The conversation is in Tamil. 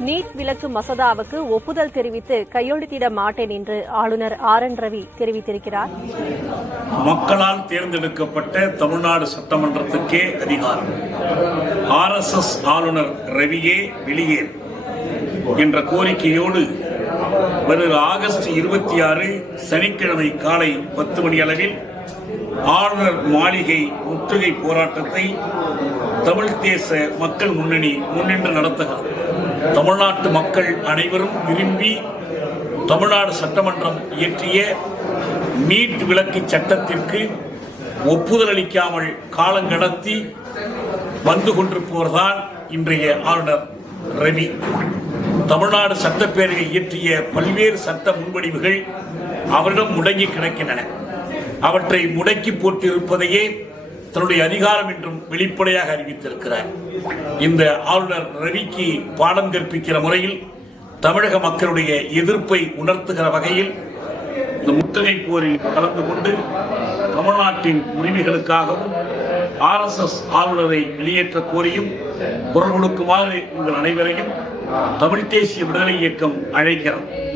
நீட் விலக்கு மசோதாவுக்கு ஒப்புதல் தெரிவித்து கையெழுத்திட மாட்டேன் என்று ஆளுநர் ஆர் என் ரவி தெரிவித்திருக்கிறார். மக்களால் தேர்ந்தெடுக்கப்பட்ட தமிழ்நாடு சட்டமன்றத்துக்கே அதிகாரம். ஆர்எஸ்எஸ் ஆளுநர் ரவியே வெளியேறு என்ற கோரிக்கையோடு வருகிற ஆகஸ்ட் இருபத்தி ஆறு சனிக்கிழமை காலை பத்து மணி அளவில் ஆளுநர் மாளிகை முற்றுகை போராட்டத்தை தமிழ் தேச மக்கள் முன்னணி முன்னின்று நடத்துகிறது தமிழ்நாட்டு மக்கள் அனைவரும் விரும்பி தமிழ்நாடு சட்டமன்றம் இயற்றிய நீட் விலக்கு சட்டத்திற்கு ஒப்புதல் அளிக்காமல் காலங்கடத்தி வந்து கொண்டிருப்பவர்தான் இன்றைய ஆளுநர் ரவி. தமிழ்நாடு சட்டப்பேரவை இயற்றிய பல்வேறு சட்ட முன்வடிவுகள் அவரிடம் முடங்கி கிடக்கின்றன. அவற்றை முடக்கி போட்டிருப்பதையே தன்னுடைய அதிகாரம் என்றும் வெளிப்படையாக அறிவித்திருக்கிறார். இந்த ஆளுநர் ரவிக்கு பாடம் கற்பிக்கிற முறையில் தமிழக மக்களுடைய எதிர்ப்பை உணர்த்துகிற வகையில் இந்த முத்தகை போரில் கலந்து கொண்டு தமிழ்நாட்டின் உரிமைகளுக்காகவும் ஆர்எஸ்எஸ் ஆளுநரை வெளியேற்ற கோரியும் குரல் கொடுக்குமாறு உங்கள் அனைவரையும் தமிழ் தேசிய விடுதலை இயக்கம் அழைக்கிறது.